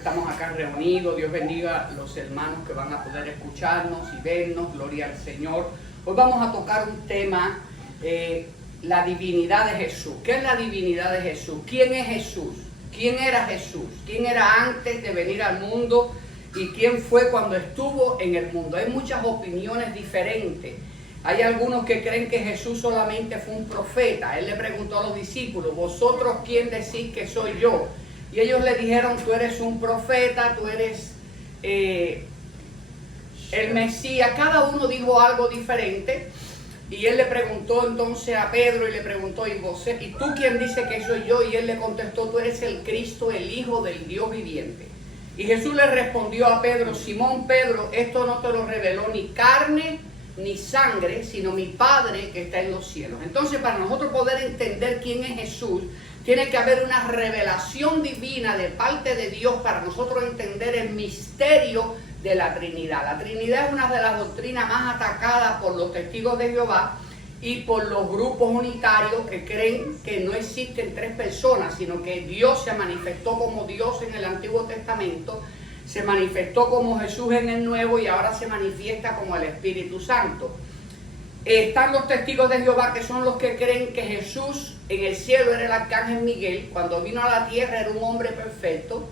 Estamos acá reunidos, Dios bendiga a los hermanos que van a poder escucharnos y vernos, gloria al Señor. Hoy vamos a tocar un tema, la divinidad de Jesús. ¿Qué es la divinidad de Jesús? ¿Quién es Jesús? ¿Quién era Jesús? ¿Quién era antes de venir al mundo? ¿Y quién fue cuando estuvo en el mundo? Hay muchas opiniones diferentes. Hay algunos que creen que Jesús solamente fue un profeta. Él le preguntó a los discípulos, ¿vosotros quién decís que soy yo? Y ellos le dijeron, tú eres un profeta, tú eres el Mesías. Cada uno dijo algo diferente. Y él le preguntó entonces a Pedro y le preguntó, ¿y tú quién dice que soy yo? Y él le contestó, tú eres el Cristo, el Hijo del Dios viviente. Y Jesús le respondió a Pedro, Simón Pedro, esto no te lo reveló ni carne ni sangre, sino mi Padre que está en los cielos. Entonces, para nosotros poder entender quién es Jesús, tiene que haber una revelación divina de parte de Dios para nosotros entender el misterio de la Trinidad. La Trinidad es una de las doctrinas más atacadas por los testigos de Jehová y por los grupos unitarios que creen que no existen tres personas, sino que Dios se manifestó como Dios en el Antiguo Testamento, se manifestó como Jesús en el Nuevo y ahora se manifiesta como el Espíritu Santo. Están los testigos de Jehová, que son los que creen que Jesús en el cielo era el arcángel Miguel, cuando vino a la tierra era un hombre perfecto,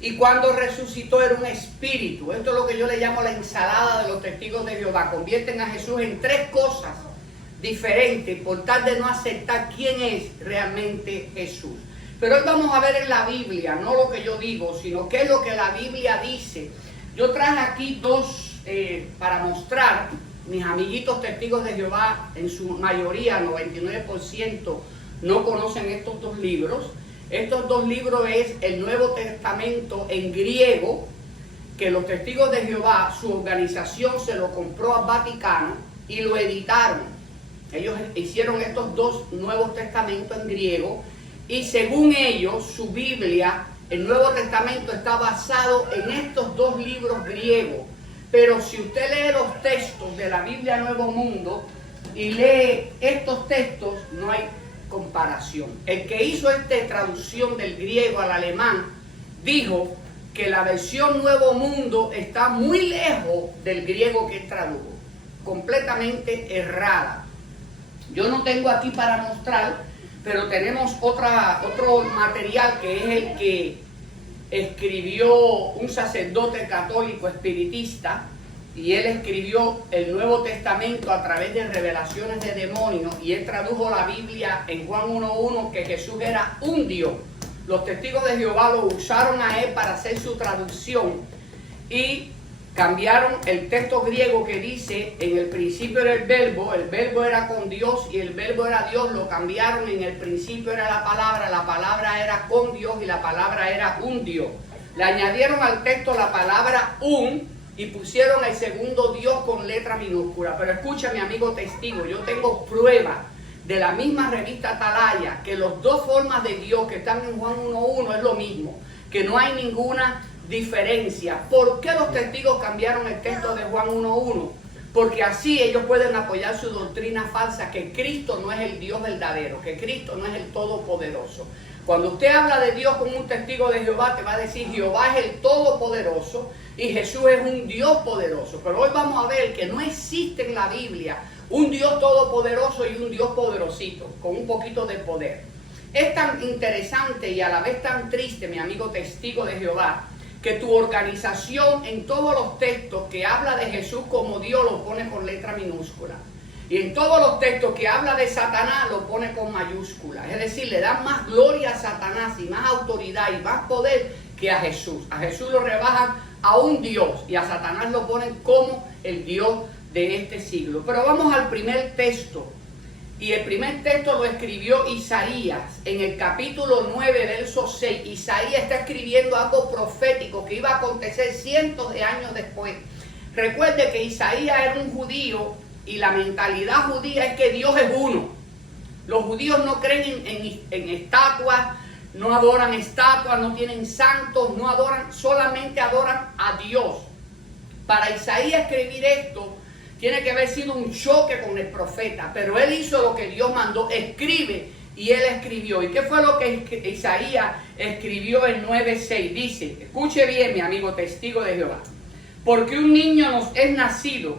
y cuando resucitó era un espíritu. Esto es lo que yo le llamo la ensalada de los testigos de Jehová. Convierten a Jesús en tres cosas diferentes por tal de no aceptar quién es realmente Jesús. Pero hoy vamos a ver en la Biblia, no lo que yo digo, sino qué es lo que la Biblia dice. Yo traje aquí dos para mostrar. Mis amiguitos testigos de Jehová, en su mayoría, 99%, no conocen estos dos libros. Estos dos libros es el Nuevo Testamento en griego, que los testigos de Jehová, su organización se lo compró al Vaticano y lo editaron. Ellos hicieron estos dos Nuevos Testamentos en griego y según ellos, su Biblia, el Nuevo Testamento está basado en estos dos libros griegos. Pero si usted lee los textos de la Biblia Nuevo Mundo y lee estos textos, no hay comparación. El que hizo esta traducción del griego al alemán dijo que la versión Nuevo Mundo está muy lejos del griego que él tradujo, completamente errada. Yo no tengo aquí para mostrar, pero tenemos otro material que es el que escribió un sacerdote católico espiritista, y él escribió el Nuevo Testamento a través de revelaciones de demonios, y él tradujo la Biblia en Juan 1:1 que Jesús era un Dios. Los testigos de Jehová lo usaron a él para hacer su traducción y cambiaron el texto griego que dice en el principio era el verbo era con Dios y el verbo era Dios, lo cambiaron, en el principio era la palabra era con Dios y la palabra era un Dios. Le añadieron al texto la palabra un y pusieron el segundo Dios con letra minúscula. Pero escucha, mi amigo testigo, yo tengo prueba de la misma revista Atalaya que las dos formas de Dios que están en Juan 1:1 es lo mismo, que no hay ninguna diferencia. ¿Por qué los testigos cambiaron el texto de Juan 1:1? Porque así ellos pueden apoyar su doctrina falsa, que Cristo no es el Dios verdadero, que Cristo no es el Todopoderoso. Cuando usted habla de Dios con un testigo de Jehová, te va a decir Jehová es el Todopoderoso y Jesús es un Dios poderoso. Pero hoy vamos a ver que no existe en la Biblia un Dios todopoderoso y un Dios poderosito, con un poquito de poder. Es tan interesante y a la vez tan triste, mi amigo testigo de Jehová, que tu organización en todos los textos que habla de Jesús como Dios lo pone con letra minúscula. Y en todos los textos que habla de Satanás lo pone con mayúscula. Es decir, le dan más gloria a Satanás y más autoridad y más poder que a Jesús. A Jesús lo rebajan a un Dios y a Satanás lo ponen como el Dios de este siglo. Pero vamos al primer texto. Y el primer texto lo escribió Isaías en el capítulo 9, verso 6. Isaías está escribiendo algo profético que iba a acontecer cientos de años después. Recuerde que Isaías era un judío y la mentalidad judía es que Dios es uno. Los judíos no creen en estatuas, no adoran estatuas, no tienen santos, no adoran, solamente adoran a Dios. Para Isaías escribir esto, tiene que haber sido un choque con el profeta, pero él hizo lo que Dios mandó. Escribe y él escribió. ¿Y qué fue lo que Isaías escribió en 9:6? Dice, escuche bien, mi amigo testigo de Jehová, porque un niño nos es nacido,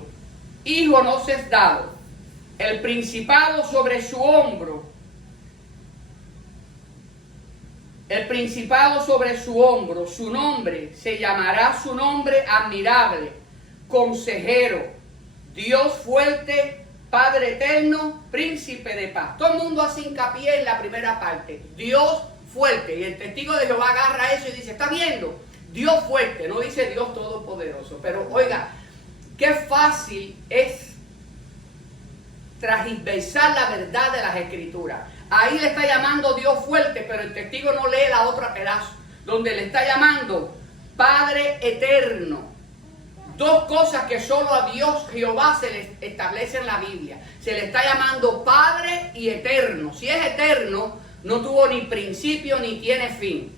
hijo nos es dado, el principado sobre su hombro, su nombre se llamará su nombre admirable, consejero, Dios fuerte, Padre eterno, príncipe de paz. Todo el mundo hace hincapié en la primera parte, Dios fuerte, y el testigo de Jehová agarra eso y dice, ¿está viendo? Dios fuerte, no dice Dios todopoderoso. Pero oiga, qué fácil es transversar la verdad de las Escrituras. Ahí le está llamando Dios fuerte, pero el testigo no lee la otra pedazo, donde le está llamando Padre eterno. Dos cosas que solo a Dios Jehová se le establece en la Biblia. Se le está llamando Padre y eterno. Si es eterno, no tuvo ni principio ni tiene fin.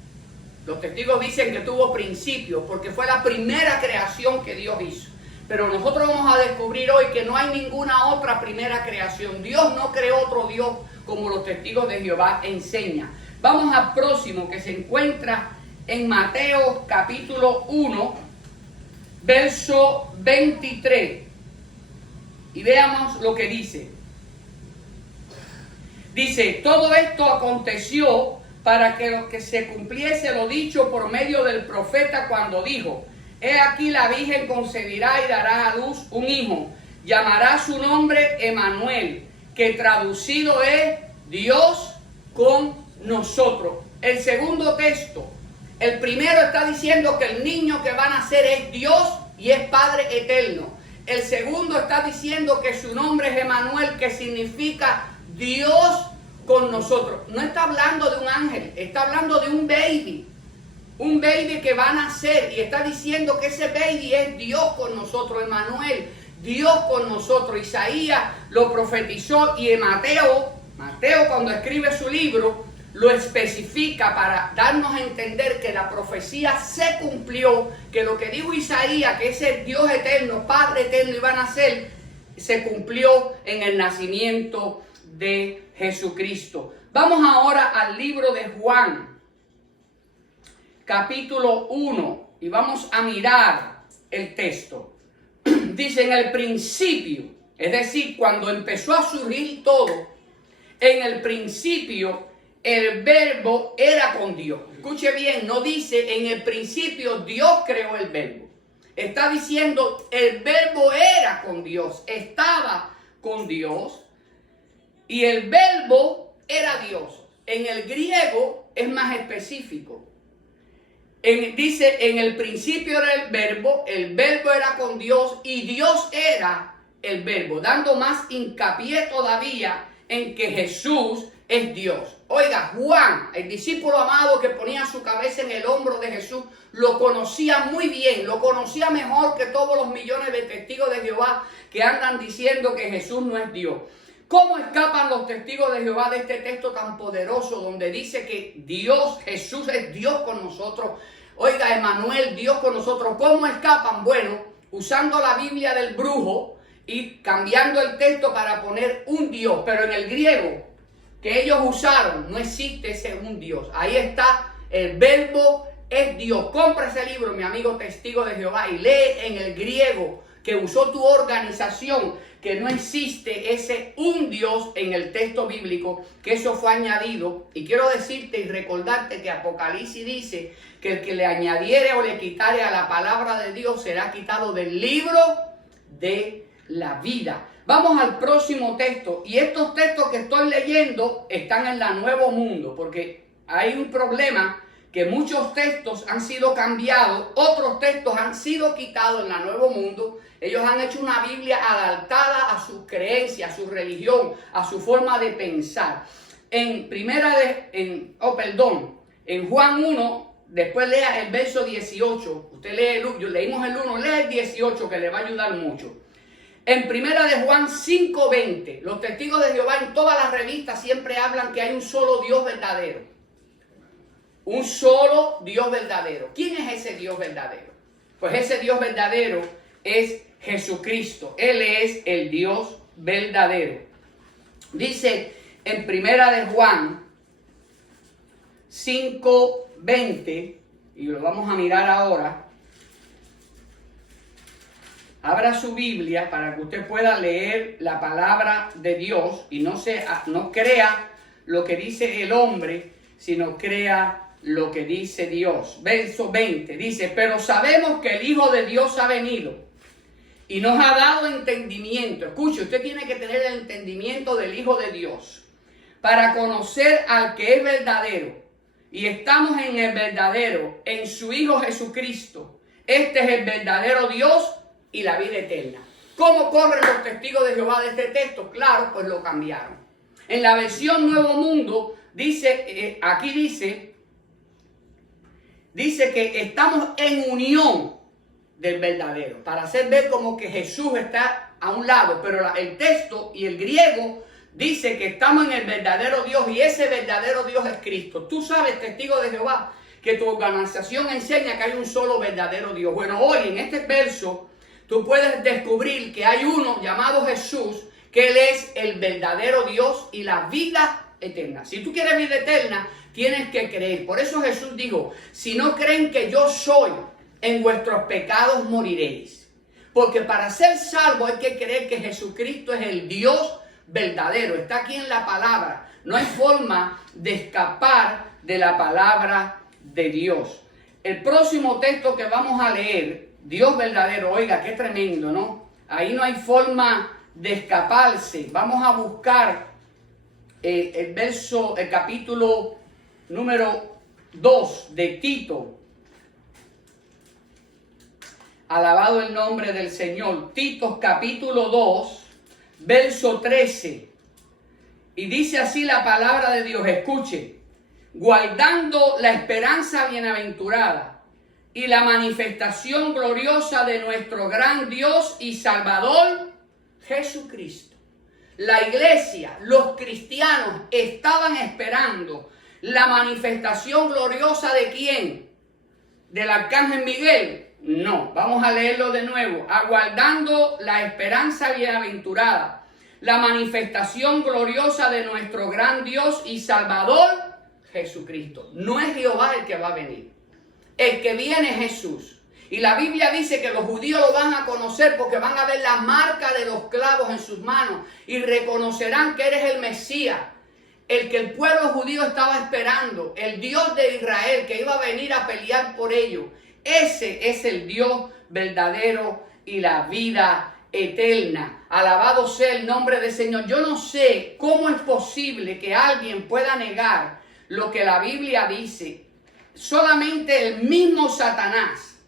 Los testigos dicen que tuvo principio porque fue la primera creación que Dios hizo. Pero nosotros vamos a descubrir hoy que no hay ninguna otra primera creación. Dios no creó otro Dios como los testigos de Jehová enseñan. Vamos al próximo, que se encuentra en Mateo capítulo 1, verso 23. Y veamos lo que dice. Dice, todo esto aconteció para que se cumpliese lo dicho por medio del profeta cuando dijo, he aquí la Virgen concebirá y dará a luz un hijo, llamará su nombre Emmanuel, que traducido es Dios con nosotros. El segundo texto, el primero está diciendo que el niño que va a nacer es Dios y es Padre eterno. El segundo está diciendo que su nombre es Emmanuel, que significa Dios con nosotros. No está hablando de un ángel, está hablando de un baby. Un baby que va a nacer, y está diciendo que ese baby es Dios con nosotros, Emmanuel, Dios con nosotros. Isaías lo profetizó, y en Mateo cuando escribe su libro lo especifica para darnos a entender que la profecía se cumplió, que lo que dijo Isaías, que ese Dios eterno, Padre eterno iba a nacer, se cumplió en el nacimiento de Jesucristo. Vamos ahora al libro de Juan, capítulo 1, y vamos a mirar el texto. Dice, en el principio, es decir, cuando empezó a surgir todo, en el principio el verbo era con Dios. Escuche bien, no dice en el principio Dios creó el verbo. Está diciendo el verbo era con Dios, estaba con Dios, y el verbo era Dios. En el griego es más específico. Dice, en el principio era el verbo era con Dios y Dios era el verbo, dando más hincapié todavía en que Jesús es Dios. Oiga, Juan, el discípulo amado que ponía su cabeza en el hombro de Jesús, lo conocía muy bien, lo conocía mejor que todos los millones de testigos de Jehová que andan diciendo que Jesús no es Dios. ¿Cómo escapan los testigos de Jehová de este texto tan poderoso donde dice que Dios, Jesús es Dios con nosotros? Oiga, Emmanuel, Dios con nosotros. ¿Cómo escapan? Bueno, usando la Biblia del brujo y cambiando el texto para poner un Dios. Pero en el griego que ellos usaron no existe ese un Dios. Ahí está, el verbo es Dios. Compra ese libro, mi amigo testigo de Jehová, y lee en el griego que usó tu organización, que no existe ese un Dios en el texto bíblico, que eso fue añadido. Y quiero decirte y recordarte que Apocalipsis dice que el que le añadiere o le quitare a la palabra de Dios será quitado del libro de la vida. Vamos al próximo texto, y estos textos que estoy leyendo están en la Nuevo Mundo, porque hay un problema que muchos textos han sido cambiados, otros textos han sido quitados en la Nuevo Mundo. Ellos han hecho una Biblia adaptada a sus creencias, a su religión, a su forma de pensar. En Juan 1, después lea el verso 18. Usted lee leímos el 1, lea el 18 que le va a ayudar mucho. En primera de Juan 5:20, los testigos de Jehová en todas las revistas siempre hablan que hay un solo Dios verdadero. Un solo Dios verdadero. ¿Quién es ese Dios verdadero? Pues ese Dios verdadero es Jesucristo. Él es el Dios verdadero. Dice en Primera de Juan 5:20, y lo vamos a mirar ahora. Abra su Biblia para que usted pueda leer la palabra de Dios y no crea lo que dice el hombre, sino crea lo que dice Dios. Verso 20 dice: pero sabemos que el Hijo de Dios ha venido y nos ha dado entendimiento. Escuche, usted tiene que tener el entendimiento del Hijo de Dios para conocer al que es verdadero. Y estamos en el verdadero, en su Hijo Jesucristo. Este es el verdadero Dios y la vida eterna. ¿Cómo corren los testigos de Jehová de este texto? Claro, pues lo cambiaron. En la versión Nuevo Mundo dice, aquí dice que estamos en unión del verdadero, para hacer ver como que Jesús está a un lado, pero el texto y el griego dice que estamos en el verdadero Dios y ese verdadero Dios es Cristo. Tú sabes, testigo de Jehová, que tu organización enseña que hay un solo verdadero Dios. Bueno, hoy en este verso tú puedes descubrir que hay uno llamado Jesús, que Él es el verdadero Dios y la vida eterna. Si tú quieres vida eterna, tienes que creer. Por eso Jesús dijo: si no creen que yo soy, en vuestros pecados moriréis. Porque para ser salvo hay que creer que Jesucristo es el Dios verdadero. Está aquí en la palabra. No hay forma de escapar de la palabra de Dios. El próximo texto que vamos a leer, Dios verdadero, oiga, qué tremendo, ¿no? Ahí no hay forma de escaparse. Vamos a buscar el capítulo número 2 de Tito. Alabado el nombre del Señor. Tito capítulo 2, verso 13. Y dice así la palabra de Dios. Escuche: guardando la esperanza bienaventurada y la manifestación gloriosa de nuestro gran Dios y Salvador Jesucristo. La iglesia, los cristianos estaban esperando la manifestación gloriosa ¿de quién? ¿Del arcángel Miguel? No, vamos a leerlo de nuevo. Aguardando la esperanza bienaventurada, la manifestación gloriosa de nuestro gran Dios y Salvador Jesucristo. No es Jehová el que va a venir. El que viene es Jesús. Y la Biblia dice que los judíos lo van a conocer porque van a ver la marca de los clavos en sus manos y reconocerán que eres el Mesías, el que el pueblo judío estaba esperando, el Dios de Israel que iba a venir a pelear por ellos. Ese es el Dios verdadero y la vida eterna. Alabado sea el nombre del Señor. Yo no sé cómo es posible que alguien pueda negar lo que la Biblia dice. Solamente el mismo Satanás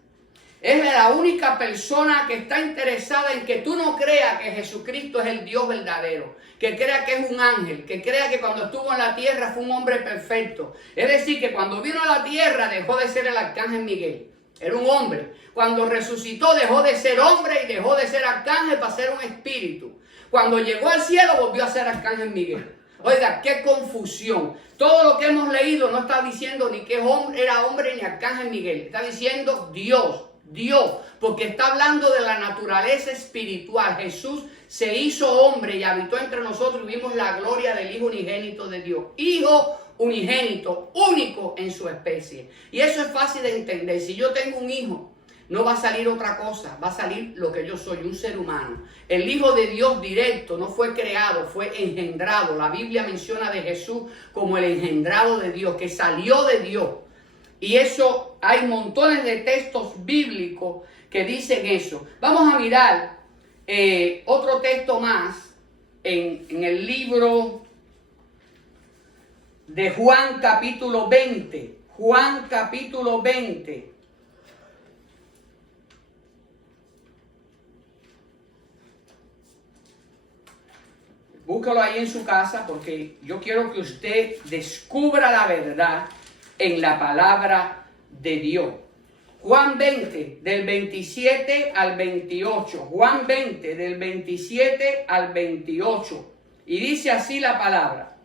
es la única persona que está interesada en que tú no creas que Jesucristo es el Dios verdadero, que crea que es un ángel, que crea que cuando estuvo en la tierra fue un hombre perfecto. Es decir, que cuando vino a la tierra dejó de ser el arcángel Miguel. Era un hombre. Cuando resucitó dejó de ser hombre y dejó de ser arcángel para ser un espíritu. Cuando llegó al cielo volvió a ser arcángel Miguel. Oiga, qué confusión. Todo lo que hemos leído no está diciendo ni que era hombre ni arcángel Miguel. Está diciendo Dios, porque está hablando de la naturaleza espiritual. Jesús se hizo hombre y habitó entre nosotros y vimos la gloria del Hijo unigénito de Dios. Hijo unigénito, único en su especie. Y eso es fácil de entender. Si yo tengo un hijo, no va a salir otra cosa, va a salir lo que yo soy, un ser humano. El Hijo de Dios directo no fue creado, fue engendrado. La Biblia menciona de Jesús como el engendrado de Dios, que salió de Dios. Y eso, hay montones de textos bíblicos que dicen eso. Vamos a mirar otro texto más en el libro de Juan capítulo 20. Juan capítulo 20. Búscalo ahí en su casa porque yo quiero que usted descubra la verdad en la palabra de Dios. Juan 20, del 27 al 28. Juan 20, del 27 al 28. Y dice así la palabra.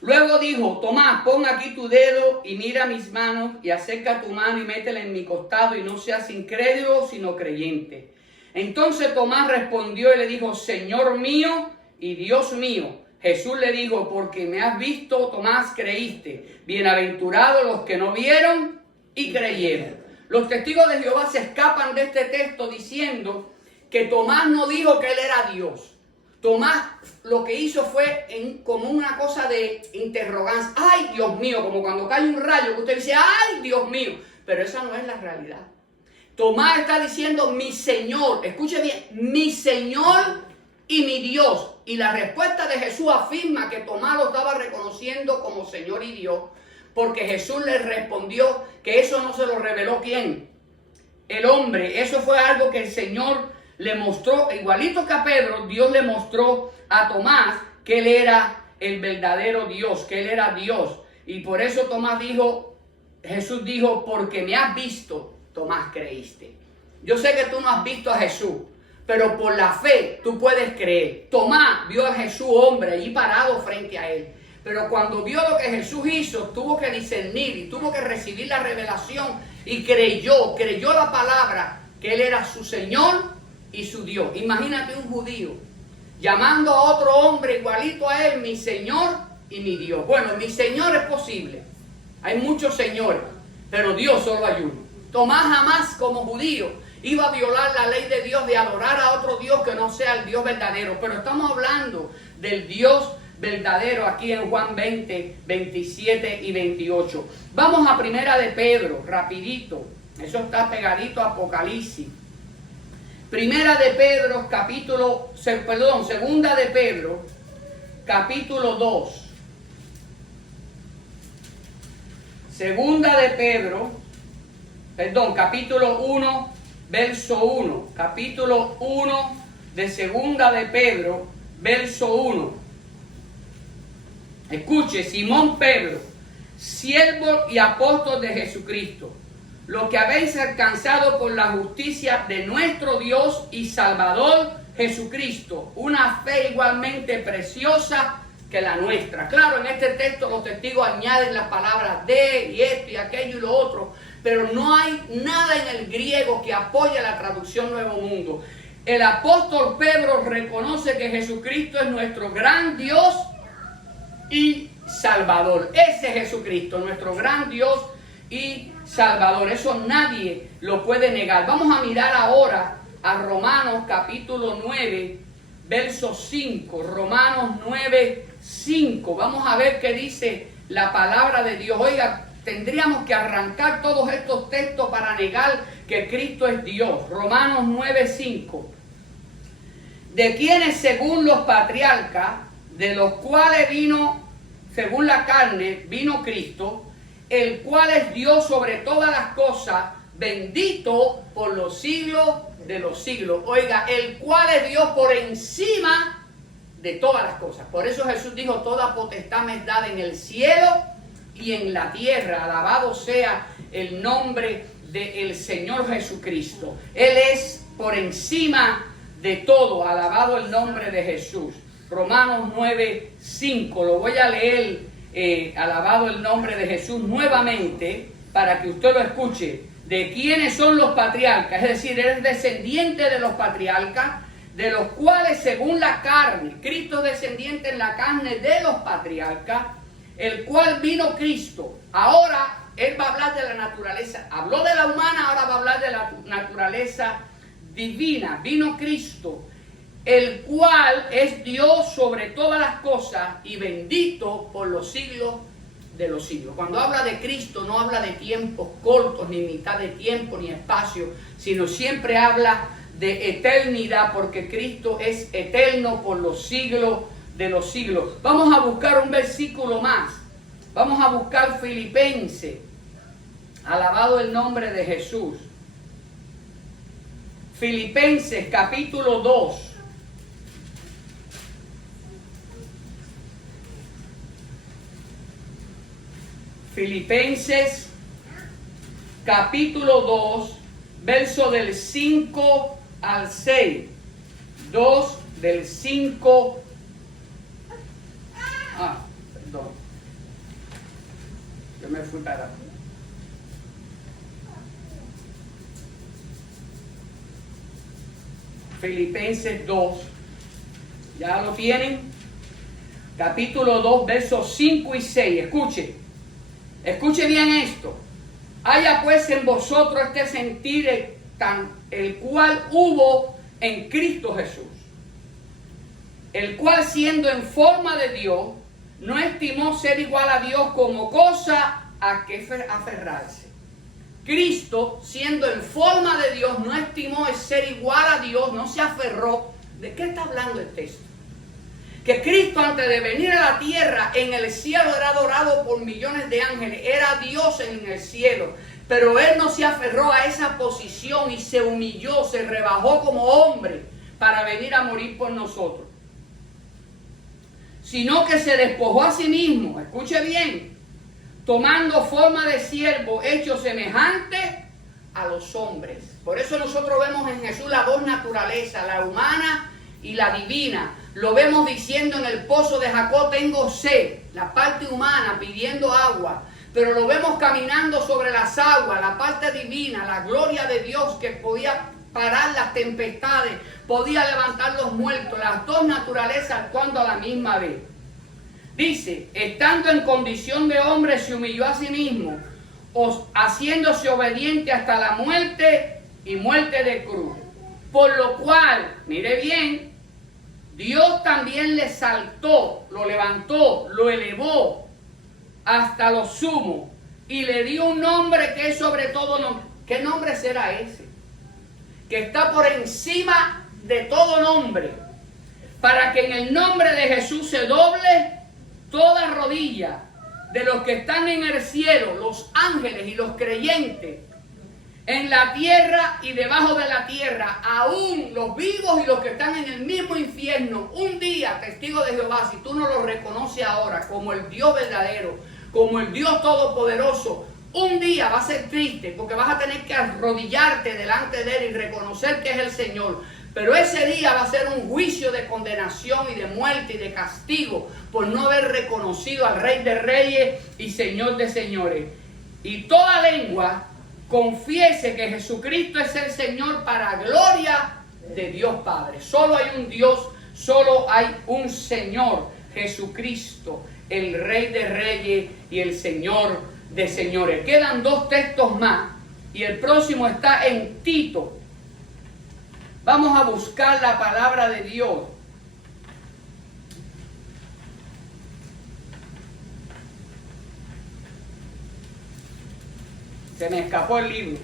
Luego dijo: Tomás, pon aquí tu dedo y mira mis manos, y acerca tu mano y métela en mi costado, y no seas incrédulo, sino creyente. Entonces Tomás respondió y le dijo: Señor mío y Dios mío. Jesús le dijo, porque me has visto, Tomás, creíste. Bienaventurados los que no vieron y creyeron. Los testigos de Jehová se escapan de este texto diciendo que Tomás no dijo que él era Dios. Tomás lo que hizo fue como una cosa de interrogancia. ¡Ay, Dios mío! Como cuando cae un rayo que usted dice, ¡ay, Dios mío! Pero esa no es la realidad. Tomás está diciendo, mi Señor, escuche bien, mi Señor y mi Dios. Y la respuesta de Jesús afirma que Tomás lo estaba reconociendo como Señor y Dios, porque Jesús le respondió que eso no se lo reveló ¿quién? El hombre. Eso fue algo que el Señor le mostró, igualito que a Pedro, Dios le mostró a Tomás que él era el verdadero Dios, que él era Dios. Y por eso Tomás dijo, Jesús dijo, porque me has visto, Tomás, creíste. Yo sé que tú no has visto a Jesús, pero por la fe tú puedes creer. Tomás vio a Jesús hombre allí parado frente a él. Pero cuando vio lo que Jesús hizo, tuvo que discernir y tuvo que recibir la revelación y creyó la palabra, que él era su Señor y su Dios. Imagínate un judío llamando a otro hombre igualito a él, mi Señor y mi Dios. Bueno, mi Señor es posible. Hay muchos señores, pero Dios solo hay uno. Tomás jamás como judío iba a violar la ley de Dios de adorar a otro Dios que no sea el Dios verdadero. Pero estamos hablando del Dios verdadero aquí en Juan 20, 27 y 28. Vamos a Primera de Pedro, rapidito. Eso está pegadito a Apocalipsis. Segunda de Pedro, capítulo 2. Capítulo 1, verso 1. Capítulo 1 de Segunda de Pedro, verso 1. Escuche, Simón Pedro, siervo y apóstol de Jesucristo, lo que habéis alcanzado por la justicia de nuestro Dios y Salvador Jesucristo, una fe igualmente preciosa que la nuestra. Claro, en este texto los testigos añaden las palabras de y esto y aquello y lo otro, pero no hay nada en el griego que apoye la traducción Nuevo Mundo. El apóstol Pedro reconoce que Jesucristo es nuestro gran Dios y Salvador. Ese es Jesucristo, nuestro gran Dios y Salvador. Eso nadie lo puede negar. Vamos a mirar ahora a Romanos capítulo 9, verso 5. Romanos 9, 5. Vamos a ver qué dice la palabra de Dios. Oiga, tendríamos que arrancar todos estos textos para negar que Cristo es Dios. Romanos 9, 5. De quienes según los patriarcas, de los cuales vino, según la carne, vino Cristo, el cual es Dios sobre todas las cosas, bendito por los siglos de los siglos. Oiga, el cual es Dios por encima de todas las cosas. Por eso Jesús dijo, toda potestad me es dada en el cielo y en la tierra. Alabado sea el nombre del Señor Jesucristo. Él es por encima de todo. Alabado el nombre de Jesús. Romanos 9, 5. Lo voy a leer. Alabado el nombre de Jesús nuevamente para que usted lo escuche. ¿De quiénes son los patriarcas? Es decir, él es descendiente de los patriarcas, de los cuales según la carne, Cristo es descendiente en la carne de los patriarcas, el cual vino Cristo. Ahora él va a hablar de la naturaleza. Habló de la humana, ahora va a hablar de la naturaleza divina. Vino Cristo, el cual es Dios sobre todas las cosas y bendito por los siglos de los siglos. Cuando habla de Cristo no habla de tiempos cortos, ni mitad de tiempo, ni espacio, sino siempre habla de eternidad, porque Cristo es eterno por los siglos de los siglos. Vamos a buscar un versículo más. Vamos a buscar Filipenses. Alabado el nombre de Jesús. Filipenses capítulo 2. Filipenses capítulo 2, verso del 5 al 6. 2 del 5. Perdón. Yo me fui para. Filipenses 2. ¿Ya lo tienen? capítulo 2, versos 5 y 6. Escuche bien esto. Haya pues en vosotros este sentir el cual hubo en Cristo Jesús, el cual siendo en forma de Dios, no estimó ser igual a Dios como cosa a que aferrarse. Cristo, siendo en forma de Dios, no estimó el ser igual a Dios, no se aferró. ¿De qué está hablando el texto? Que Cristo, antes de venir a la tierra, en el cielo era adorado por millones de ángeles, era Dios en el cielo, pero Él no se aferró a esa posición y se humilló, se rebajó como hombre para venir a morir por nosotros, sino que se despojó a sí mismo, escuche bien, tomando forma de siervo, hecho semejante a los hombres. Por eso nosotros vemos en Jesús las dos naturalezas, la humana y la divina. Lo vemos diciendo en el pozo de Jacob, tengo sed, la parte humana pidiendo agua, pero lo vemos caminando sobre las aguas, la parte divina, la gloria de Dios que podía parar las tempestades, podía levantar los muertos, las dos naturalezas actuando a la misma vez. Dice, estando en condición de hombre se humilló a sí mismo, haciéndose obediente hasta la muerte y muerte de cruz. Por lo cual, mire bien, Dios también le exaltó, lo levantó, lo elevó hasta lo sumo y le dio un nombre que es sobre todo nombre. ¿Qué nombre será ese? Que está por encima de todo nombre, para que en el nombre de Jesús se doble toda rodilla de los que están en el cielo, los ángeles y los creyentes, en la tierra y debajo de la tierra, aún los vivos y los que están en el mismo infierno. Un día, testigo de Jehová, si tú no lo reconoces ahora como el Dios verdadero, como el Dios todopoderoso, un día va a ser triste porque vas a tener que arrodillarte delante de Él y reconocer que es el Señor. Pero ese día va a ser un juicio de condenación y de muerte y de castigo por no haber reconocido al Rey de Reyes y Señor de Señores. Y toda lengua confiese que Jesucristo es el Señor para gloria de Dios Padre. Solo hay un Dios, solo hay un Señor, Jesucristo, el Rey de Reyes y el Señor de Señores. Quedan dos textos más y el próximo está en Tito. Vamos a buscar la palabra de Dios. Se me escapó el libro.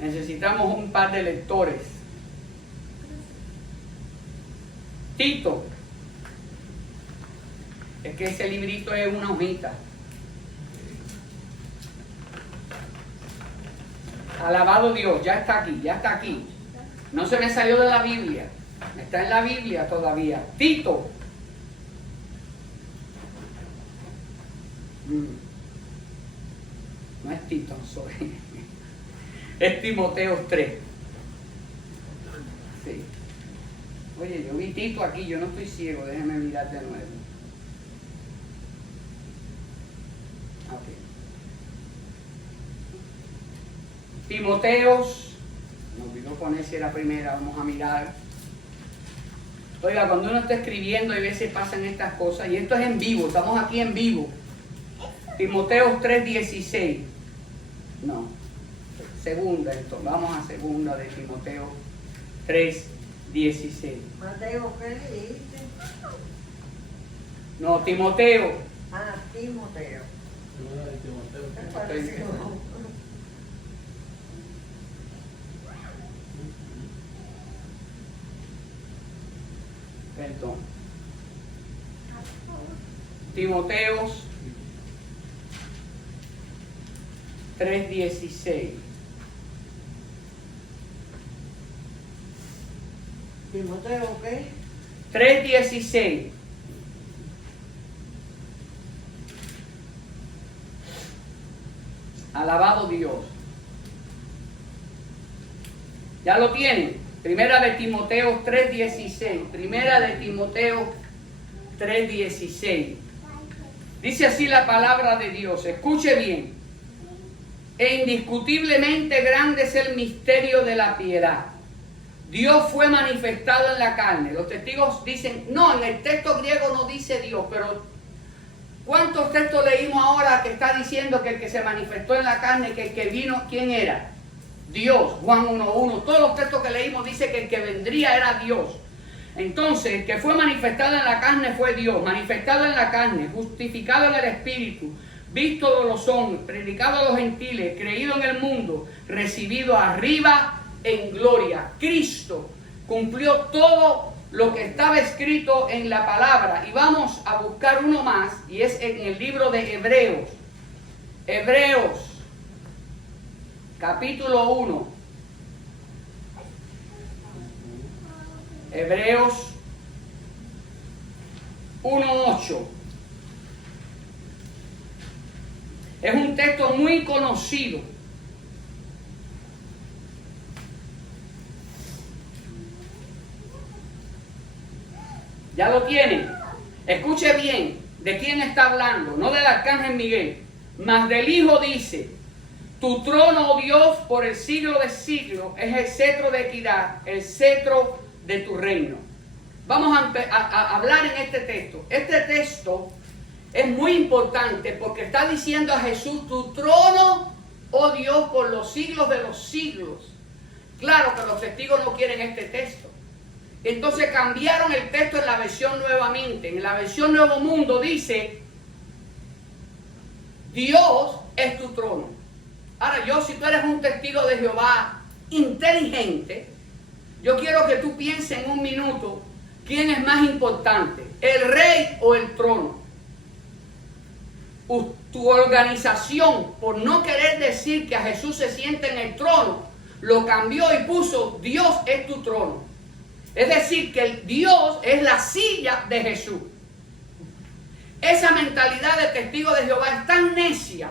Necesitamos un par de lectores. Tito. Es que ese librito es una hojita. Alabado Dios, ya está aquí, ya está aquí. No se me salió de la Biblia. Está en la Biblia todavía. Tito. No es Tito, es Timoteo 3. Sí. Oye, yo vi Tito aquí, yo no estoy ciego, déjeme mirar de nuevo. Okay. Timoteos, me olvidó poner si era primera, vamos a mirar. Oiga, cuando uno está escribiendo, a veces pasan estas cosas, y esto es en vivo, estamos aquí en vivo. Timoteos 3:16. No, segunda esto, vamos a segunda de Timoteo 3:16. Mateo, ¿qué leíste? No, Timoteo. Ah, Timoteo. ¿Qué pareció? Perdón. Timoteos 3:16. Timoteo, ¿qué? 3:16. Alabado Dios. ¿Ya lo tienen? Primera de Timoteo 3:16. Primera de Timoteo 3:16. Dice así la palabra de Dios. Escuche bien. E indiscutiblemente grande es el misterio de la piedad. Dios fue manifestado en la carne. Los testigos dicen, no, en el texto griego no dice Dios, pero ¿cuántos textos leímos ahora que está diciendo que el que se manifestó en la carne, que el que vino, ¿quién era? Dios. Juan 1:1. Todos los textos que leímos dice que el que vendría era Dios. Entonces, el que fue manifestado en la carne fue Dios, manifestado en la carne, justificado en el Espíritu, visto de los hombres, predicado a los gentiles, creído en el mundo, recibido arriba en gloria. Cristo cumplió todo lo que estaba escrito en la palabra. Y vamos a buscar uno más, y es en el libro de Hebreos. Hebreos, capítulo 1. Hebreos 1:8. Es un texto muy conocido. ¿Ya lo tienen? Escuche bien de quién está hablando, no del arcángel Miguel, mas del Hijo dice: tu trono, oh Dios, por el siglo de siglos, es el cetro de equidad, el cetro de tu reino. Vamos a hablar en este texto. Este texto es muy importante porque está diciendo a Jesús: tu trono, oh Dios, por los siglos de los siglos. Claro que los testigos no quieren este texto. Entonces cambiaron el texto en la versión nuevamente. En la versión Nuevo Mundo dice: Dios es tu trono. Ahora, si tú eres un testigo de Jehová inteligente, yo quiero que tú pienses en un minuto quién es más importante, el rey o el trono. Tu organización, por no querer decir que a Jesús se siente en el trono, lo cambió y puso: Dios es tu trono. Es decir, que el Dios es la silla de Jesús. Esa mentalidad de testigo de Jehová es tan necia,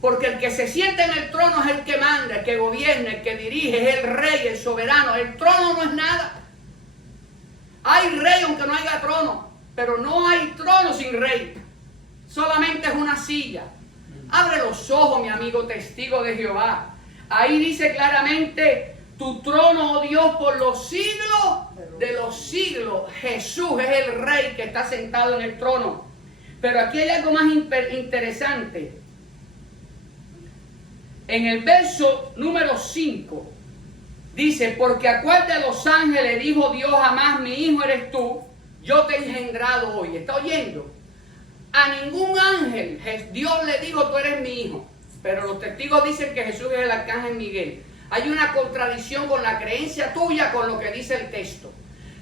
porque el que se siente en el trono es el que manda, el que gobierna, el que dirige, es el rey, el soberano. El trono no es nada. Hay rey aunque no haya trono, pero no hay trono sin rey. Solamente es una silla. Abre los ojos, mi amigo testigo de Jehová. Ahí dice claramente: tu trono, oh Dios, por los siglos de los siglos. Jesús es el rey que está sentado en el trono. Pero aquí hay algo más interesante. En el verso número 5 dice: porque a cuál de los ángeles dijo Dios jamás: mi hijo eres tú, yo te he engendrado hoy. ¿Está oyendo? A ningún ángel Dios le dijo: tú eres mi hijo. Pero los testigos dicen que Jesús es el arcángel Miguel. Hay una contradicción con la creencia tuya con lo que dice el texto.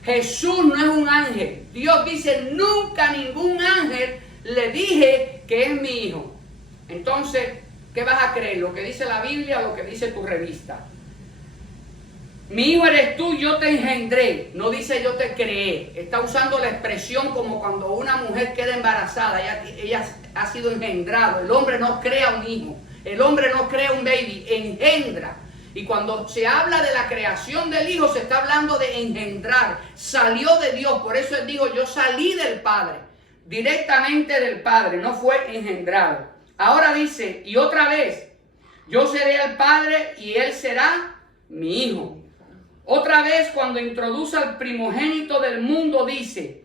Jesús no es un ángel. Dios dice: nunca a ningún ángel le dije que es mi hijo. Entonces, ¿qué vas a creer? ¿Lo que dice la Biblia o lo que dice tu revista? Mi hijo eres tú, yo te engendré. No dice yo te creé. Está usando la expresión como cuando una mujer queda embarazada. Ella ha sido engendrado. El hombre no crea un hijo. El hombre no crea un baby. Engendra. Y cuando se habla de la creación del hijo, se está hablando de engendrar. Salió de Dios. Por eso él dijo: yo salí del Padre. Directamente del Padre. No fue engendrado. Ahora dice: y otra vez, yo seré el Padre y él será mi hijo. Otra vez, cuando introduce al primogénito del mundo, dice: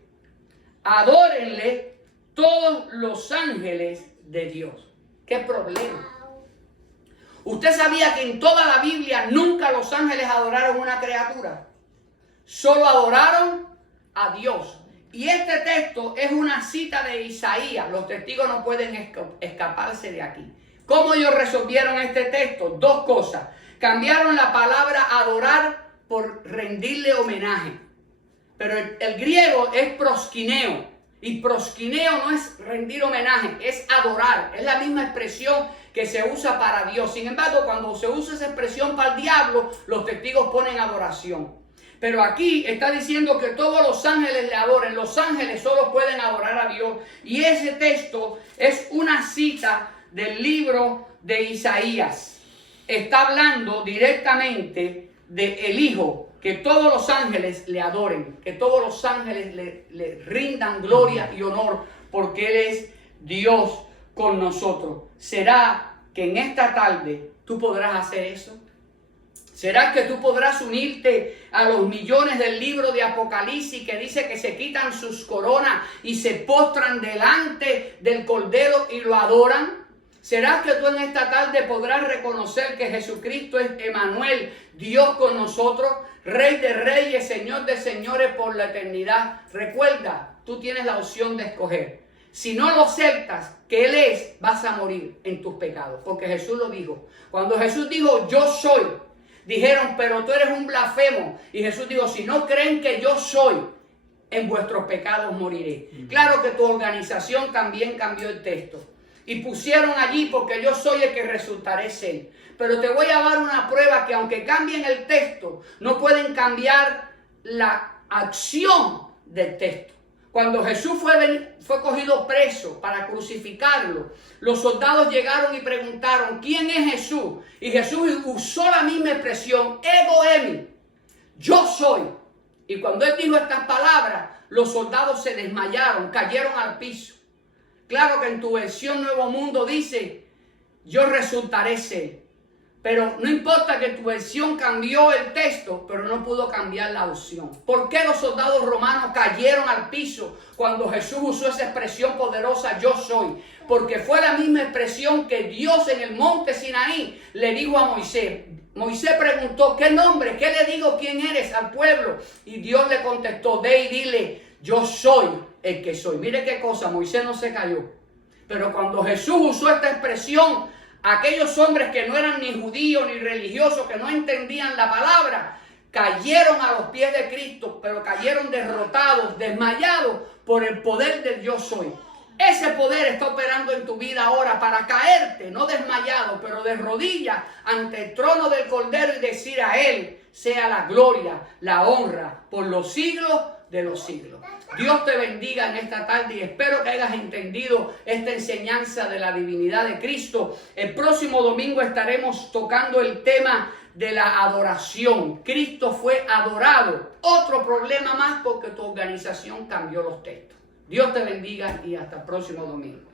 adórenle todos los ángeles de Dios. ¿Qué problema? ¿Usted sabía que en toda la Biblia nunca los ángeles adoraron una criatura? Solo adoraron a Dios. Y este texto es una cita de Isaías. Los testigos no pueden escaparse de aquí. ¿Cómo ellos resolvieron este texto? Dos cosas. Cambiaron la palabra adorar por rendirle homenaje. Pero el griego es proskineo. Y proskineo no es rendir homenaje, es adorar. Es la misma expresión que se usa para Dios. Sin embargo, cuando se usa esa expresión para el diablo, los testigos ponen adoración. Pero aquí está diciendo que todos los ángeles le adoren. Los ángeles solo pueden adorar a Dios. Y ese texto es una cita del libro de Isaías. Está hablando directamente del Hijo, que todos los ángeles le adoren, que todos los ángeles le rindan gloria y honor, porque Él es Dios con nosotros. ¿Será que en esta tarde tú podrás hacer eso? ¿Será que tú podrás unirte a los millones del libro de Apocalipsis que dice que se quitan sus coronas y se postran delante del Cordero y lo adoran? ¿Será que tú en esta tarde podrás reconocer que Jesucristo es Emmanuel, Dios con nosotros, Rey de reyes, Señor de señores por la eternidad? Recuerda, tú tienes la opción de escoger. Si no lo aceptas que Él es, vas a morir en tus pecados, porque Jesús lo dijo. Cuando Jesús dijo, yo soy, dijeron, pero tú eres un blasfemo. Y Jesús dijo, si no creen que yo soy, en vuestros pecados moriré. Claro que tu organización también cambió el texto. Y pusieron allí, porque yo soy el que resultaré ser. Pero te voy a dar una prueba que aunque cambien el texto, no pueden cambiar la acción del texto. Cuando Jesús fue cogido preso para crucificarlo, los soldados llegaron y preguntaron, ¿quién es Jesús? Y Jesús usó la misma expresión, ego eimi, yo soy. Y cuando Él dijo estas palabras, los soldados se desmayaron, cayeron al piso. Claro que en tu versión Nuevo Mundo dice, yo resultaré ser. Pero no importa que tu versión cambió el texto, pero no pudo cambiar la opción. ¿Por qué los soldados romanos cayeron al piso cuando Jesús usó esa expresión poderosa, yo soy? Porque fue la misma expresión que Dios en el monte Sinaí le dijo a Moisés. Moisés preguntó, ¿qué nombre? ¿Qué le digo quién eres al pueblo? Y Dios le contestó, ve y dile, yo soy el que soy. Mire qué cosa, Moisés no se cayó. Pero cuando Jesús usó esta expresión, aquellos hombres que no eran ni judíos ni religiosos, que no entendían la palabra, cayeron a los pies de Cristo, pero cayeron derrotados, desmayados por el poder del yo soy. Ese poder está operando en tu vida ahora para caerte, no desmayado, pero de rodillas ante el trono del Cordero y decir a Él, sea la gloria, la honra, por los siglos de los siglos. Dios te bendiga en esta tarde y espero que hayas entendido esta enseñanza de la divinidad de Cristo. El próximo domingo estaremos tocando el tema de la adoración. Cristo fue adorado. Otro problema más porque tu organización cambió los textos. Dios te bendiga y hasta el próximo domingo.